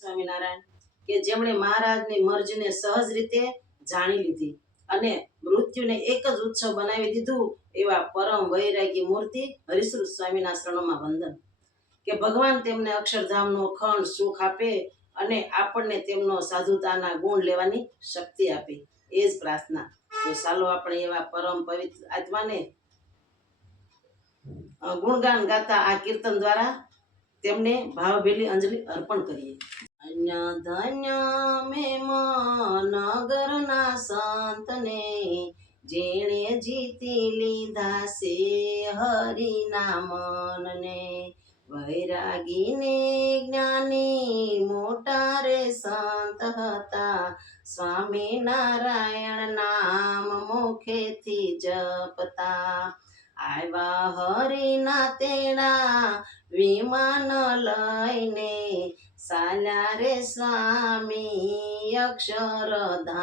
સ્વામિનારાયણ કે જેમણે મહારાજની મરજીને સહજ રીતે જાણી લીધી અને મૃત્યુને એક જ ઉત્સવ બનાવી દીધું એવા પરમ વૈરાગી મૂર્તિ હરિશ્રુત સ્વામીના શરણોમાં વંદન કે ભગવાન તેમને અક્ષરધામનો અખંડ સુખ આપે અને આપણને તેમનો સાધુતાના ગુણ લેવાની શક્તિ આપે, એ જ પ્રાર્થના. તો ચાલો આપણે એવા પરમ પવિત્ર આત્માને ગુણગાન ગાતા આ કીર્તન દ્વારા તેમને ભાવભેલી અંજલિ અર્પણ કરીએ. ધન્ય ધન્ય મેં નગરના સંતને, જેણે જીતી લીધા છે હરિના મનને. વૈરાગીને જ્ઞાની મોટા રે સંત હતા, સ્વામિનારાયણ નામ મુખેથી જપતા. આવ્યા હરિના તેડા વિમાન લઈને, ચાલ્યા રે સ્વામી અક્ષરધામમાં.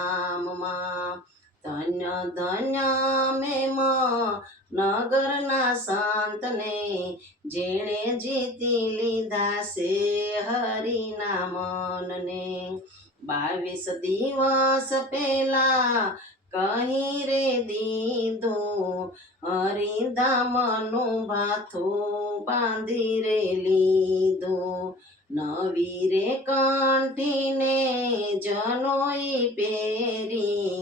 ધન્ય ધન્ય મેં નગરના સંતને, જેણે જીતી લીધા છે હરિના મનને. 22 દિવસ પહેલા કહી રે દીધું, હરિધામનું ભાથું બાંધી રે લીધું. નવી રે કંઠીને જનોઈ પહેરી,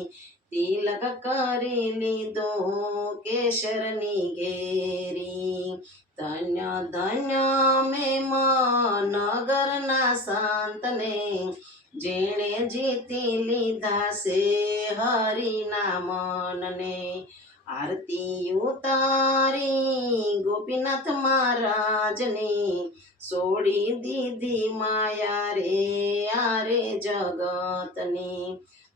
તિલક કરી લીધું કેસરની ઘેરી. ધન્ય ધન્ય મેં નગરના સંતને, જેણે જીતી લીધા છે હરિના મનને. આરતી ઉતારી ગોપીનાથ મહારાજની, છોડી દીધી માયા રે આરે જગતની.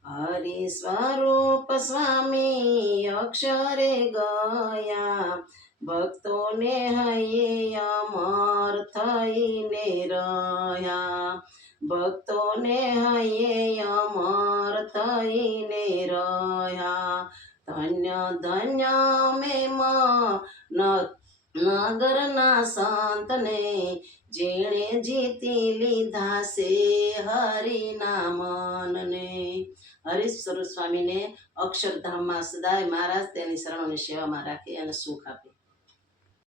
હરિ સ્વરૂપ સ્વામી અક્ષરે ગયા, ભક્તોને હૈયે અમર થઈને રહ્યા. ભક્તોને હૈયે અમર થઈને રહ્યા. ધન્ય ધન્ય મેં નગરના સંતને, જેણે જીતી લીધા છે હરિના મનને. હરિશ્વર સ્વામીને અક્ષરધામમાં સદાય મહારાજ તેની શરણોની સેવામાં રાખે અને સુખ આપે.